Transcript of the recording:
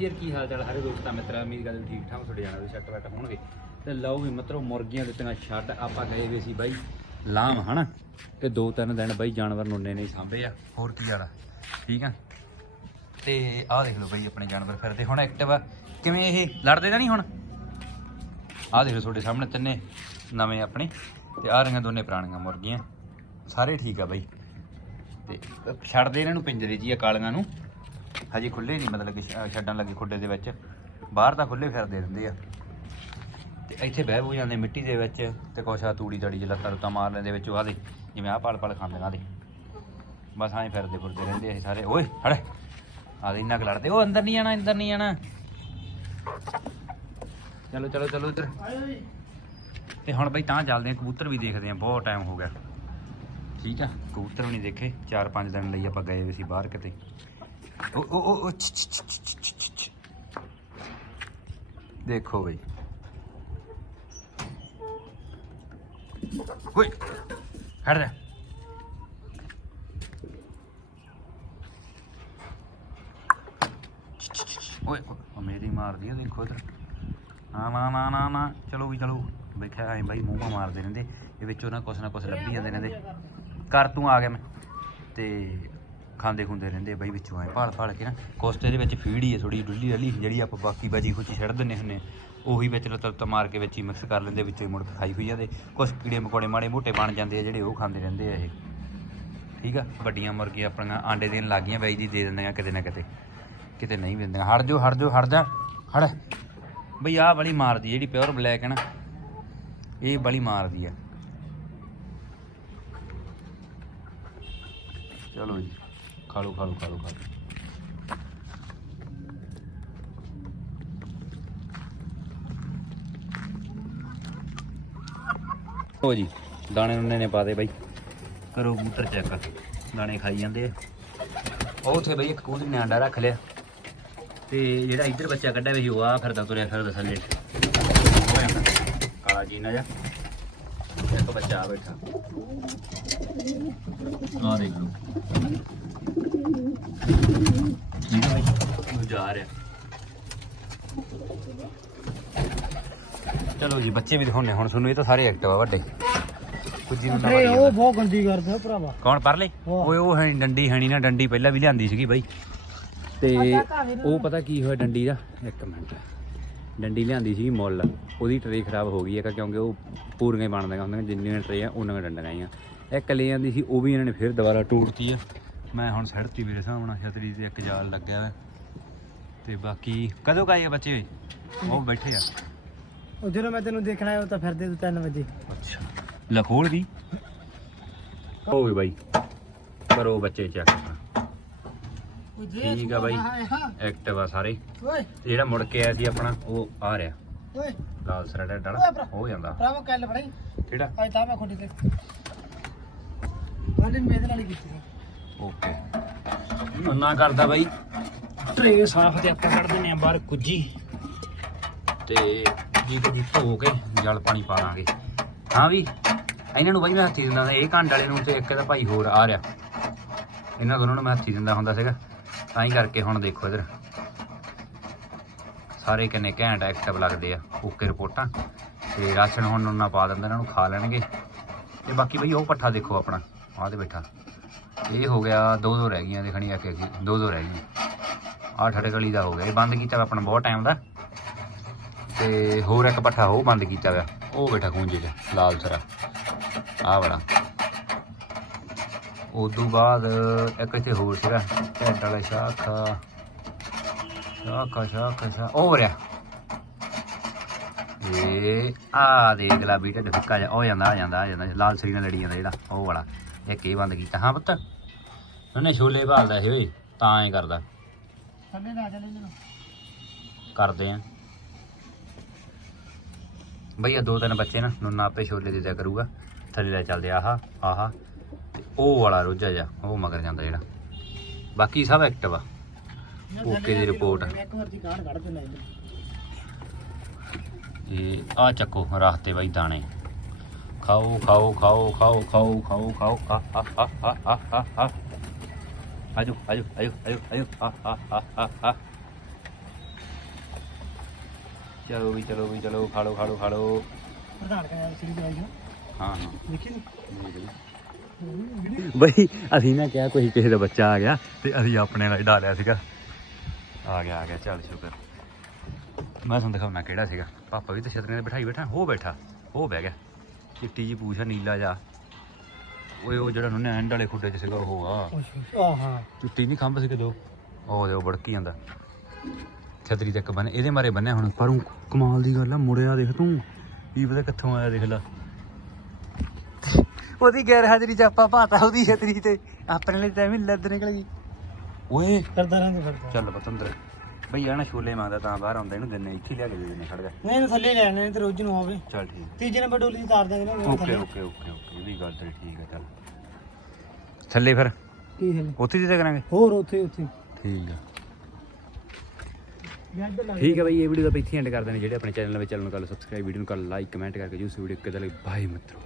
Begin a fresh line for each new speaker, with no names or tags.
ਯਾਰ ਕੀ ਹਾਲ ਚਾਲ? ਹਰੇ ਦੋਸਤਾਂ ਮਿੱਤਰਾਂ ਮੇਰੀ ਗੱਲ ਠੀਕ ਠਾਕ, ਤੁਹਾਡੇ ਜਾਣਾ ਵੀ ਸੈੱਟ ਬੈਟ ਹੋਣਗੇ। ਤੇ ਲਓ ਵੀ ਮਿੱਤਰੋ, ਮੁਰਗੀਆਂ ਦਿੱਤੀਆਂ ਛੱਡ ਆਪਾਂ ਗਏ ਵੀ ਸੀ ਬਾਈ ਲਾਮ ਹਨਾ? ਤੇ ਦੋ ਤਿੰਨ ਦਿਨ ਬਾਈ ਜਾਨਵਰ ਨੁੰਨੇ ਨੇ ਸਾਂਭੇ ਆ। ਹੋਰ ਕੀ ਵਾਲਾ ਠੀਕ ਆ? ਤੇ ਆਹ ਦੇਖ ਲਓ ਬਾਈ ਆਪਣੇ ਜਾਨਵਰ ਫਿਰਦੇ। ਹੁਣ ਐਕਟਿਵ ਆ। ਕਿਵੇਂ ਇਹ? ਲੜਦੇ ਤਾਂ ਨਹੀਂ ਹੁਣ? ਆਹ ਦੇਖ ਲਓ ਤੁਹਾਡੇ ਸਾਹਮਣੇ ਤਿੰਨੇ ਨਵੇਂ ਆਪਣੇ। ਤੇ ਆਹ ਰਹੀਆਂ ਦੋਨੇ ਪੁਰਾਣੀਆਂ ਮੁਰਗੀਆਂ। ਸਾਰੇ ਠੀਕ ਆ ਬਾਈ। ਤੇ ਛੱਡਦੇ ਇਹਨਾਂ ਨੂੰ ਪਿੰਜਰੇ ਜੀ ਆ ਕਾਲੀਆਂ ਨੂੰ। ਹਜੇ ਖੁੱਲੇ ਨਹੀਂ, ਮਤਲਬ ਕਿ ਛ- ਛੱਡਣ ਲੱਗੇ ਖੁੱਡੇ ਦੇ ਵਿੱਚ। ਬਾਹਰ ਤਾਂ ਖੁੱਲੇ ਫਿਰਦੇ ਰਹਿੰਦੇ ਆ। ਤੇ ਇੱਥੇ ਬਹਿ ਬੂ ਜਾਂਦੇ ਮਿੱਟੀ ਦੇ ਵਿੱਚ ਤੇ ਕੁਛ ਆ ਤੂੜੀ ਤੜੀ ਜਿਹਾ ਲੱਤਾਂ ਲੁੱਤਾਂ ਮਾਰ ਲੈਂਦੇ ਵਿੱਚ, ਉਹ ਆਦੇ, ਜਿਵੇਂ ਆਹ ਪਲ ਪਲ ਖਾਂਦੀਆਂ ਦੇ ਬਸ ਐਂ ਫਿਰਦੇ ਫਿਰਦੇ ਰਹਿੰਦੇ ਇਹ ਸਾਰੇ। ਓਏ ਹੜੇ ਆਦੇ ਇੰਨਾ ਕੁ ਲੜਦੇ। ਉਹ ਅੰਦਰ ਨਹੀਂ ਜਾਣਾ, ਅੰਦਰ ਨਹੀਂ ਜਾਣਾ। ਚਲੋ ਚਲੋ ਚਲੋ ਇੱਧਰ। ਤੇ ਹੁਣ ਬਈ ਤਾਂ ਚੱਲਦੇ ਆ, ਕਬੂਤਰ ਵੀ ਦੇਖਦੇ ਆ। ਬਹੁਤ ਟਾਈਮ ਹੋ ਗਿਆ। ਠੀਕ ਆ, ਕਬੂਤਰ ਵੀ ਨਹੀਂ ਦੇਖੇ। 4-5 ਦਿਨ ਲਈ ਆਪਾਂ ਗਏ ਹੋਏ ਸੀ ਬਾਹਰ ਕਿਤੇ। ਓ ਓ ਓ ਦੇਖੋ ਬਈ। ਓਏ, ਹਟ ਜਾ। ਓਏ ਮੇਰੀ ਮਾਰਦੀ ਆ, ਦੇਖੋ ਇਧਰ। ਨਾ ਨਾ ਨਾ ਨਾ ਨਾ। ਚਲੋ ਵੀ ਚਲੋ। ਵੇਖਿਆ ਐ ਬਾਈ, ਮੂੰਹ ਮਾਰਦੇ ਰਹਿੰਦੇ। ਇਹ ਵਿੱਚੋਂ ਨਾ ਕੁਛ ਨਾ ਕੁਛ ਲੱਭੀ ਜਾਂਦੇ ਰਹਿੰਦੇ। ਕਰ, ਤੂੰ ਆ ਗਿਆ ਮੈਂ। ਤੇ ਖਾਂਦੇ ਖੁੰਦੇ ਰਹਿੰਦੇ ਬਈ ਵਿੱਚੋਂ ਐ ਭਾਲ ਭਾਲ ਕੇ ਨਾ। ਕੋਸਤੇ ਦੇ ਵਿੱਚ ਫੀਡ ਹੀ ਹੈ ਥੋੜੀ ਡੁੱਲੀ ਰਲੀ ਜਿਹੜੀ ਆਪਾਂ ਬਾਕੀ ਬਾਜੀ ਕੁਛ ਛੱਡ ਦਿੰਨੇ ਹੁੰਨੇ ਉਹੀ ਵਿੱਚ ਰਤਤ ਮਾਰ ਕੇ ਵਿੱਚ ਹੀ ਮਿਕਸ ਕਰ ਲੈਂਦੇ, ਵਿੱਚ ਹੀ ਮੁੜ ਕੇ ਖਾਈ ਹੋਈ ਜਾਂਦੇ। ਕੁਛ ਕੀੜੇ ਮਕੌੜੇ ਮਾੜੇ ਮੋਟੇ ਬਣ ਜਾਂਦੇ ਆ, ਜਿਹੜੇ ਉਹ ਖਾਂਦੇ ਰਹਿੰਦੇ ਆ ਇਹ। ਠੀਕ ਆ? ਵੱਡੀਆਂ ਮੁਰਗੀਆਂ ਆਪਣੀਆਂ ਆਂਡੇ ਦੇਣ ਲੱਗੀਆਂ ਬਾਈ ਜੀ, ਦੇ ਦਿੰਦੀਆਂ ਕਿਤੇ ਨਾ ਕਿਤੇ। ਕਿਤੇ ਨਹੀਂ ਵੀ ਦਿੰਦੀਆਂ। ਹਟ ਜਾਓ ਹਟ ਜਾਓ, ਹਟ ਜਾ। ਹੜ ਬਈ ਆਹ ਬੜੀ ਮਾਰਦੀ ਜਿਹੜੀ ਪਿਓਰ ਬਲੈਕ ਹੈ ਨਾ। ਇਹ ਬੜੀ ਮਾਰਦੀ ਆ। ਚਲੋ ਜੀ। ਖਾ ਲਓ ਖਾ ਲਓ ਖਾ ਲਓ ਖਾ ਲਓ ਹੋ ਜੀ, ਦਾਣੇ ਉਹਨੇ ਨੇ ਪਾ ਦੇ ਬਾਈ। ਕਰੋ ਕਬੂਤਰ ਚੈੱਕ ਦਾਣੇ ਖਾਈ ਜਾਂਦੇ ਆ। ਉਹ ਉੱਥੇ ਬਈ ਇੱਕ ਕਬੂਤਰ ਨੇ ਆਂਡਾ ਰੱਖ ਲਿਆ। ਤੇ ਜਿਹੜਾ ਇੱਧਰ ਬੱਚਾ ਕੱਢਿਆ ਵੀ ਉਹ ਆ ਫਿਰਦਾ ਤੁਰਿਆ ਫਿਰਦਾ ਥੱਲੇ। ਹੋ ਜਾਂਦਾ ਕਾਲਾ ਜੀਨਾ ਜਾ। ਇੱਕ ਬੱਚਾ ਆ ਬੈਠਾ। ਆ ਦੇਖ ਲਓ। ਠੀਕ ਹੈ ਬਈ ਉਹ ਜਾ ਰਿਹਾ। ਚਲੋ ਜੀ ਬੱਚੇ ਵੀ ਦਿਖਾਉਣੇ ਹੁਣ ਤੁਹਾਨੂੰ ਇਹ ਤਾਂ ਸਾਰੇ ਐਕਟਿਵ ਆ ਵੱਡੇ। ਕੁਝ ਨੂੰ
ਅਰੇ ਉਹ ਬਹੁਤ ਗੰਦੀ ਕਰਦਾ ਭਰਾਵਾ।
ਕੌਣ ਪਰ ਲੈ ਓਏ ਉਹ ਹੈ ਨੀ, ਡੰਡੀ ਹੈ ਨਹੀਂ ਨਾ ਡੰਡੀ ਪਹਿਲਾਂ ਵੀ ਲਿਆਂਦੀ ਸੀਗੀ ਬਾਈ। ਤੇ ਉਹ ਪਤਾ ਕੀ ਹੋਇਆ ਡੰਡੀ ਦਾ? ਇੱਕ ਮਿੰਟ। ਡੰਡੀ ਲਿਆਂਦੀ ਸੀਗੀ ਮੁੱਲ। ਉਹਦੀ ਟਰੇ ਖਰਾਬ ਹੋ ਗਈ ਹੈ ਕਿਉਂਕਿ ਉਹ ਪੂਰੀਆਂ ਹੀ ਬਣਦੀਆਂ ਹੁੰਦੀਆਂ ਜਿੰਨੀਆਂ ਟਰੇ ਆ ਉਹਨਾਂ ਡੰਡੀਆਂ ਆਈਆਂ। ਇੱਕ ਲੈ ਜਾਂਦੀ ਸੀ ਉਹ ਵੀ ਇਹਨਾਂ ਨੇ ਫਿਰ ਦੁਬਾਰਾ ਟੂਟਤੀ ਆ। ਮੈਂ ਹੁਣ ਸੜਤੀ ਮੇਰੇ ਹਿਸਾਬ ਨਾਲ ਛਤਰੀ ਤੇ ਇੱਕ ਜਾਲ ਲੱਗਿਆ ਵਾ। ਤੇ ਬਾਕੀ ਕਦੋਂ ਕਾਏ ਆ ਬੱਚੇ ਉਹ ਬੈਠੇ ਆ।
ਉਹ ਜਦੋਂ ਮੈਂ ਤੈਨੂੰ ਦੇਖਣਾ ਆਇਆ ਤਾਂ ਫਿਰਦੇ ਤੂੰ 3 ਵਜੇ।
ਅੱਛਾ। ਲਖੋਲ ਦੀ। ਹੋ ਗਈ ਬਾਈ ਕਰੋ ਬੱਚੇ ਚੈੱਕ ਠੀਕ ਆ ਬਾਈ। ਐਕਟਿਵ ਆ ਸਾਰੇ।
ਓਏ।
ਜਿਹੜਾ ਮੁੜ ਕੇ ਆਇਆ ਸੀ ਆਪਣਾ ਉਹ ਆ ਰਿਹਾ।
ਓਏ।
ਲਾਲ ਸਰੜਾ ਡਾਲਾ। ਹੋ ਜਾਂਦਾ।
ਭਰਾਵਾ ਕੱਲ ਫੜਾਈ
ਕਿਹੜਾ?
ਅੱਜ ਤਾਂ ਮੈਂ ਖੋਟੀ ਤੇ। ਵਾਲੇ ਮੇਰੇ ਨਾਲ ਕੀਤੀ।
ਓਕੇ। ਉਹਨਾਂ ਕਰਦਾ ਬਾਈ। ਟਰੇ ਸਾਫ਼ ਤੇ ਆਪਾਂ ਕੱਢ ਦਿੰਨੇ ਆ ਬਾਹਰ ਕੁੱਜੀ। ਤੇ ਜੀ ਜੀ ਧੋ ਕੇ ਜਲ ਪਾਣੀ ਪਾ ਦਾਂਗੇ ਹਾਂ ਵੀ ਇਹਨਾਂ ਨੂੰ ਬਾਈ ਮੈਂ ਹੱਥੀ ਦਿੰਦਾ ਇਹ ਘੰਟ ਵਾਲੇ ਨੂੰ ਤੇ ਇੱਕ ਦਾ ਭਾਈ ਹੋਰ ਆ ਰਿਹਾ। ਇਹਨਾਂ ਦੋਨਾਂ ਨੂੰ ਮੈਂ ਹੱਥੀ ਦਿੰਦਾ ਹੁੰਦਾ ਸੀਗਾ। ਤਾਂ ਹੀ ਕਰਕੇ ਹੁਣ ਦੇਖੋ ਇਧਰ। ਸਾਰੇ ਕਿੰਨੇ ਘੈਂਟ ਐਕਟਿਵ ਲੱਗਦੇ ਆ, ਓਕੇ ਰਿਪੋਰਟਾਂ। ਤੇ ਰਾਸ਼ਨ ਹੁਣ ਉਹਨਾਂ ਪਾ ਦਿੰਦੇ ਇਹਨਾਂ ਨੂੰ ਖਾ ਲੈਣਗੇ। ਤੇ ਬਾਕੀ ਬਈ ਉਹ ਪੱਠਾ ਦੇਖੋ ਆਪਣਾ, ਆਹ ਤੇ ਬੈਠਾ। ਇਹ ਹੋ ਗਿਆ, ਦੋ ਦੋ ਰਹਿ ਗਈਆਂ, ਦੇਖਣੀ ਆ ਕਿ ਦੋ ਦੋ ਰਹਿ ਗਈਆਂ। ਆਹ ਠੜੇ ਗਲੀ ਦਾ ਹੋ ਗਿਆ, ਇਹ ਬੰਦ ਕੀਤਾ ਵਾ ਆਪਣਾ ਬਹੁਤ ਟਾਈਮ ਦਾ। ਤੇ ਹੋਰ ਇੱਕ ਪੱਠਾ ਉਹ ਬੰਦ ਕੀਤਾ ਵਾ, ਉਹ ਬੈਠਾ ਖੂੰਜੇ 'ਚ, ਲਾਲ ਸਰਾ। ਆਹ ਵਾਲਾ। ਉਦੋਂ ਬਾਅਦ ਇੱਕ ਇੱਥੇ ਹੋਰ ਸੀਗਾ ਢੱਡ ਵਾਲਾ ਸ਼ਾਖਾ। ਸ਼ਾਖਾ ਸ਼ਾਖਾ ਸ਼ਾ ਉਹ ਰਿਹਾ। ਇਹ ਆ ਦੇਖ ਲਾ ਵੀ ਢਿੱਡ ਫਿੱਕਾ ਜਾ ਹੋ ਜਾਂਦਾ ਆ ਜਾਂਦਾ ਆ ਜਾਂਦਾ ਲਾਲ ਸਰੀ ਨਾਲ ਲੜੀ ਜਾਂਦਾ ਜਿਹੜਾ ਉਹ ਵਾਲਾ ਇੱਕ ਇਹ ਬੰਦ ਕੀਤਾ। ਹਾਂ ਪੁੱਤ ਉਹਨੇ ਛੋਲੇ ਭਾਲਦਾ ਸੀ ਓਏ ਤਾਂ ਐ ਕਰਦਾ।
ਥੱਲੇ ਨਾ ਚੱਲੇ ਜਣਾ
ਕਰਦੇ ਆ। ਭਈਆ ਦੋ ਤਿੰਨ ਬੱਚੇ ਨਾ ਨੂੰ ਆਪੇ ਛੋਲੇ ਦੇ ਦਿਆ ਕਰੂਗਾ। ਥੱਲੇ ਲੈ ਚੱਲਦੇ ਆਹਾ ਆਹਾ। ਤੇ ਉਹ ਵਾਲਾ ਰੋਜਾ ਜਾ ਉਹ ਮਗਰ ਜਾਂਦਾ ਜਿਹੜਾ। ਬਾਕੀ ਸਭ ਐਕਟਿਵ ਆ। ਓਕੇ ਦੀ ਰਿਪੋਰਟ
ਇੱਕ ਵਾਰ ਦੀ ਕਾਢ ਕੱਢ ਦੇ ਲੈ
ਇਹ ਆ ਚੱਕੋ ਰਾਹਤੇ ਬਾਈ ਦਾਣੇ। ਖਾਓ ਖਾਓ ਖਾਓ ਖਾਓ ਖਾਓ ਖਾਓ ਖਾਓ ਆ ਆ ਆ ਆ ਆ ਆ ਆ ਆਜੋ ਆਜੋ ਆਜੋ ਆਜੋ ਆਜੋ ਆ ਆ ਆ ਆ ਆ ਚਲੋ ਵੀ ਚਲੋ ਵੀ ਚਲੋ ਖਾ ਲਓ ਖਾ ਲਓ ਖਾ ਲਓ।
ਪ੍ਰਧਾਨ ਕਹਿੰਦਾ ਸਿਰੀ ਦਵਾਈ ਜੋ
ਹਾਂ ਹਾਂ।
ਦੇਖੀ ਨੀ।
ਬਈ ਅਸੀਂ ਨਾ ਕਿਹਾ ਕੋਈ ਕਿਸੇ ਦਾ ਬੱਚਾ ਆ ਗਿਆ ਤੇ ਅਸੀਂ ਆਪਣੇ ਨਾਲ ਹੀ ਡਾਲਿਆ ਸੀਗਾ। ਆ ਗਿਆ ਆ ਗਿਆ ਚੱਲ ਸ਼ੁਕਰ। ਮੈਂ ਤੁਹਾਨੂੰ ਦਿਖਾਉਣਾ ਕਿਹੜਾ ਸੀਗਾ। ਪਾਪਾ ਵੀ ਤੇ ਛਤਰੀ ਤੇ ਬਿਠਾਈ ਬੈਠਾ ਉਹ ਬੈਠਾ ਉਹ ਬਹਿ ਗਿਆ। ਚਿੱਟੀ ਜੀ ਪੂਛ ਨੀਲਾ ਜਾ ਓਏ ਉਹ ਜਿਹੜਾ ਉਹਨੇ ਐਂਡ ਵਾਲੇ ਖੁੱਡੇ 'ਚ ਸੀਗਾ ਉਹ ਆ।
ਆ ਹਾਂ
ਚੁੱਟੀ ਨਹੀਂ ਖੰਭ ਸੀ ਕਦੋਂ ਉਹ ਦੇ ਉਹ ਬੜਕੀ ਜਾਂਦਾ। ਛਤਰੀ ਤੱਕ ਬੰਨੇ ਇਹਦੇ ਮਾਰੇ ਬੰਨਿਆ ਹੁਣ। ਪਰ ਕਮਾਲ ਦੀ ਗੱਲ ਆ ਮੁੜਿਆ ਦੇਖ ਤੂੰ। ਕੀ ਪਤਾ ਕਿੱਥੋਂ ਆਇਆ ਦੇਖ ਲੈ। ਉਹਦੀ ਗੈਰ ਹਾਜ਼ਰੀ ਚ ਆਪਾਂ ਭਾਤਾ ਉਹਦੀ ਛਤਰੀ ਤੇ। ਆਪਣੇ ਲਈ ਤਾਂ ਐਵੇਂ ਲੱਦ ਨਿਕਲ ਗਈ। ਓਏ।
ਕਰਦਾ ਰਹਿੰਦਾ ਫਿਰਦਾ।
ਚੱਲ ਪਤੰਦਰ ਬਈ ਆ ਨਾ ਛੋਲੇ ਮੰਗਦਾ ਤਾਂ ਬਾਹਰ ਆਉਂਦਾ ਇਹਨੂੰ ਦਿੰਨੇ ਇੱਥੇ ਲਿਆ ਕੇ ਦੇ ਦਿੰਨੇ ਖੜ ਜਾ।
ਨਹੀਂ ਇਹਨੂੰ ਥੱਲੇ ਲੈ ਲੈਣੇ ਤੇ ਰੋਜ਼ ਨੂੰ ਆਵੇ।
ਚੱਲ ਠੀਕ।
ਤੀਜੇ ਨੰਬਰ ਡੋਲੀ ਦੀ ਤਾਰ ਦਾਂਗੇ ਨਾ ਉਹਨੂੰ
ਓਕੇ
ਥੱਲੇ।
ਓਕੇ ਓਕੇ ਓਕੇ ਇਹ ਵੀ ਗੱਲ ਤੇਰੀ ਠੀਕ ਹੈ ਚੱਲ। ਥੱਲੇ ਫਿਰ?
ਕੀ ਥੱਲੇ
ਉੱਥੇ ਦੀ ਤਾਂ ਕਰਾਂਗੇ।
ਹੋਰ ਉੱਥੇ ਉੱਥੇ।
ਠੀਕ ਆ।
ਗੱਡ ਲੱਗ
ਠੀਕ ਹੈ ਬਈ ਇਹ ਵੀਡੀਓ ਦਾ ਇੱਥੇ ਐਂਡ ਕਰ ਦੇਣੀ। ਜਿਹੜੇ ਆਪਣੇ ਚੈਨਲ ਵਿੱਚ ਚੈਨਲ ਨੂੰ ਕਰ ਸਬਸਕ੍ਰਾਈਬ ਵੀਡੀਓ ਨੂੰ ਕਰ ਲਾਈਕ ਕਮੈਂਟ ਕਰਕੇ ਜੂਸ ਵੀਡੀਓ ਕਿਦਾਂ ਲੱਗੀ ਬਾਏ ਮਿੱਤਰੋ।